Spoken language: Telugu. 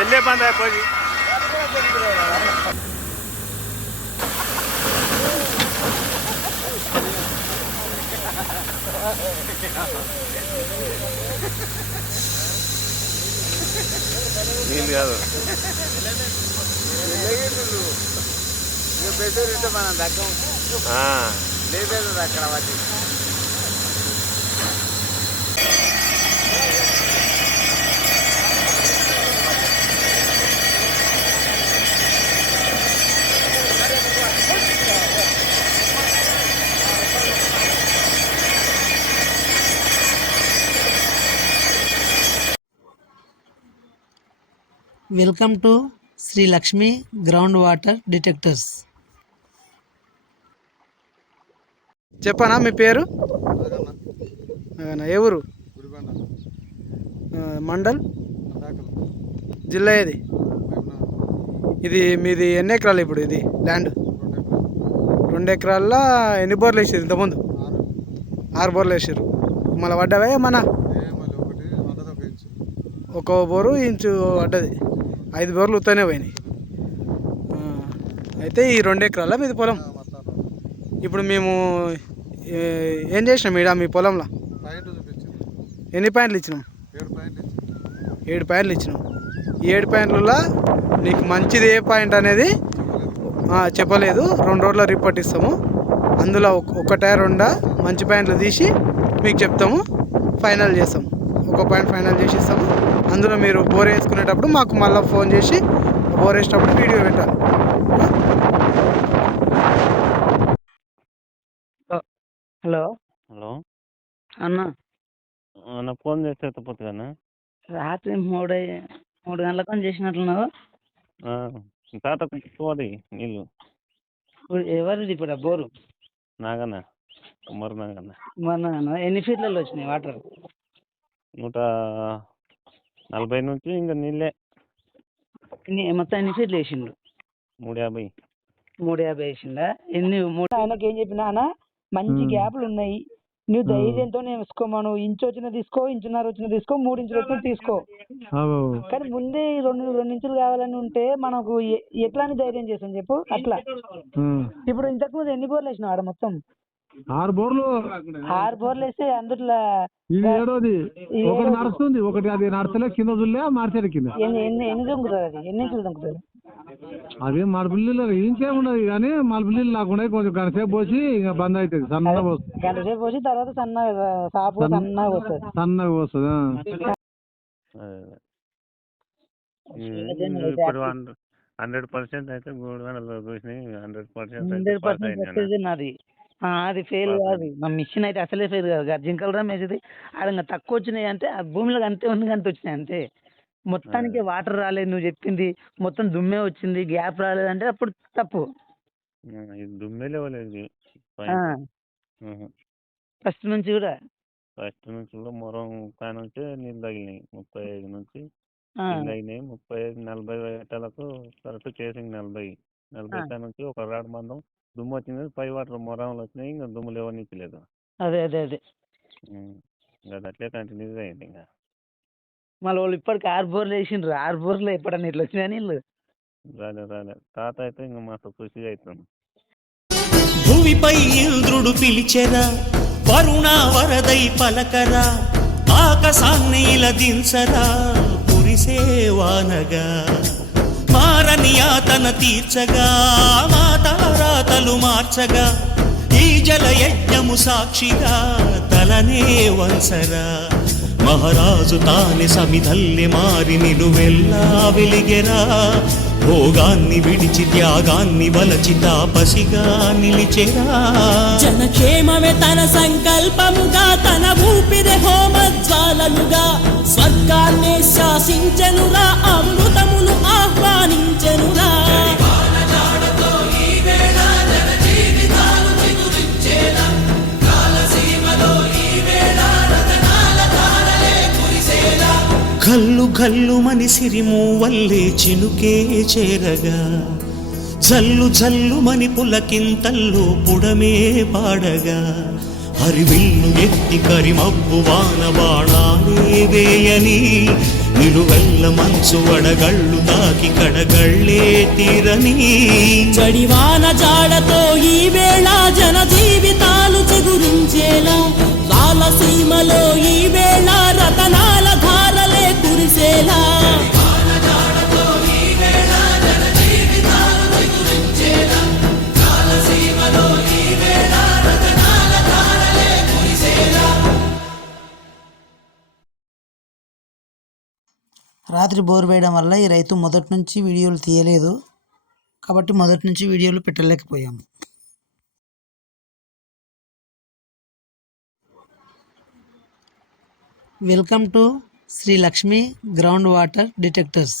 ಇಲ್ಲೇ ಬಂದ ಹೋಗಿ నీళ్ళు కాదు బెదిరితే మనం దక్కం ఆ, లేదు అక్కడ వచ్చి Welcome to Sri Lakshmi ground water detectors. చెప్పనా మీ పేరు? ఏ ఊరు? మండల్? జిల్లా ఏది? ఇది మీది ఎన్ని ఎకరాలు ఇప్పుడు ఇది ల్యాండ్? రెండు ఎకరాల్లో ఎన్ని బోర్లు వేసారు ఇంతకుముందు? ఆరు బోర్లు వేసారు మళ్ళీ పడ్డావే మన ఒక బోరు ఇంచు పడ్డది ఐదు బోర్లు ఉత్తనే పోయినాయి. అయితే ఈ రెండు ఎకరాల మీది పొలం? ఇప్పుడు మేము ఏ- చేసినాం ఈడ మీ పొలంలో? ఎన్ని పాయింట్లు ఇచ్చినాం? ఏడు పాయింట్లు ఇచ్చినాం. ఈ ఏడు పాయింట్లలో నీకు మంచిది ఏ పాయింట్ అనేది చెప్పలేదు. రెండు రోజుల రిపోర్ట్ ఇస్తాము. అందులో ఒక- ఒకటా రెండా మంచి పాయింట్లు తీసి మీకు చెప్తాము. ఫైనల్ చేస్తాము. ఒక పాయింట్ ఫైనల్ చేసి ఇస్తాము అందులో మీరు బోర్ వేసుకునేటప్పుడు మాకు మళ్ళీ ఫోన్ చేసి బోర్ వేసేటప్పుడు వీడియో పెట్టాలి. హలో? హలో? అన్న. నా ఫోన్ చేస్తే ఎత్తపోతుందన్నా రాత్రి మూడు మూడు గంటలకు చేసినట్లున్నావు తాత పోది నీళ్ళు. ఇప్పుడు ఎవరిది ఇప్పుడు ఆ బోరు? నాగన్నా కుమార్ నాగన్న. మన ఎన్ని ఫీట్లలో వచ్చినాయి వాటర్? నూట నలభై నుంచి ఇంకా నీళ్ళే. మొత్తం ఎన్ని ఫీట్లు వేసిండు మూడు యాభై. మూడు యాభై వేసిండా? ఎన్ని మూడు ఆయనకి ఏం చెప్పినా మంచి. గ్యాప్లు ఉన్నాయి. నువ్వు ధైర్యంతో నేను వేసుకోమను ఇంచు వచ్చిన తీసుకో ఇంచున్నర వచ్చిన తీసుకో మూడు ఇంచులు వచ్చిన తీసుకో. కానీ ముందే ఈ రెండు రెండు ఇంచులు కావాలని ఉంటే మనకు ఎట్లా అని ధైర్యం చేస్తాం చెప్పు అట్లా. ఇప్పుడు ఇంతకు ముందు ఎన్ని బోర్లు వేసినావు ఆడ మొత్తం? ఆరు బోర్లు ఆరు బోర్లు వేస్తే అందులో ఇది ఏడోది? ఒకటి. నడుస్తుంది ఒకటి అది నడచలే కింద చూడలే మార్చారు కింద. ఎన్ని దొంగతుంది అది? ఎన్ని దొంగతుంది అదే మన పిల్లలు ఇంకేమున్నది కానీ మన పిల్లలు లేకుండా కొంచెం గంటసేపు పోసి ఇంకా బంద్ అవుతుంది సన్నగా పోస్తుంది. గంట సేపు పోసి తర్వాత సన్నగా సాపు సన్న- సన్నగా వస్తుంది సన్నగా పోస్తుంది ఇప్పుడు. హండ్రెడ్ పర్సెంట్ అయితే గోల్డ్ మెడల్ చూసినాయి హండ్రెడ్ పర్సెంట్ హండ్రెడ్ పర్సెంట్ వచ్చేది నాది. ఆ, అది ఫెయిల్ కాదు. నా మిషన్ అయితే అసలే ఫెయిల్ కాదు. గర్జిన్ కలర్ వేసేది ఆడ తక్కువ వచ్చినాయి అంటే ఆ భూమిలో అంతే ఉంది అంత వచ్చినాయి అంతే. మొత్తానికి వాటర్ రాలేదు నువ్వు చెప్పింది. మొత్తం దుమ్మే వచ్చింది గ్యాప్ రాలేదు అంటే అప్పుడు తప్పు. ఇది దుమ్మే లేవలేదు ఫస్ట్ నుంచి కూడా? ఫస్ట్ నుంచి కూడా మొరం కాయ నుంచి నీళ్ళు తగిలినాయి. ముప్పై ఐదు నుంచి ఆ, నీళ్ళు అయినాయి ముప్పై ఐదు నలభై వేటలకు కరెక్ట్ చేసింగ్ నలభై. నలభై ఆ. నుంచి ఒక రాడు మందం దుమ్ము వచ్చింది పై వాటర్ మొరంలు వచ్చినాయి ఇంకా దుమ్ము లేవనిచ్చలేదు అదే అదే అదే. ఇంకా అది అట్లే కంటిన్యూగా అయింది ఇంకా. మళ్ళీ వాళ్ళు ఇప్పటికి ఆరు బోర్లు వేసిండ్రు. ఆరు బోర్లు ఎప్పుడన్నా ఇట్లా వచ్చినాయి నీళ్ళు? రాలే రాలే. తాత అయితే ఇంకా మాకు ఖుషిగా అవుతుంది భూమిపై ఇంద్రుడు పిలిచెరా వరుణ వరదై పలకరా ఆకాశాన్ని దించరా కురిసేవానగా మారని యాతన తీర్చగా మాతారాతలు మార్చగా ఈ జల యజ్ఞము సాక్షిగా తలనే వంచరా మహారాజు తానే సమిధల్లె మారి నిలువెల్లా వెలిగెరా. భోగాన్ని విడిచి త్యాగాన్ని వలచి తాపసిగా నిలిచెరా. జనక్షేమమే తన సంకల్పముగా తన ఊపిరి హోమజ్వాలలుగా స్వర్గాన్నే శాసించెనురా అమృతమును కల్లు గల్లు మని సిరిము వల్లే చినుకే చేరగా. జల్లు జల్లు మని పులకింతల్లు పుడమే పాడగా. హరివిల్లు ఎత్తి కరిమబ్బు వాన బాణాలే వేయని నిలువెల్ల మంచు వడగళ్ళు దాకి కడగళ్ళే తీరని. చడివా రాత్రి బోర్ వేయడం వల్ల ఈ రైతు మొదటి నుంచి వీడియోలు తీయలేదు. కాబట్టి మొదటి నుంచి వీడియోలు పెట్టలేకపోయాము. Welcome to Sri Lakshmi ground water detectors.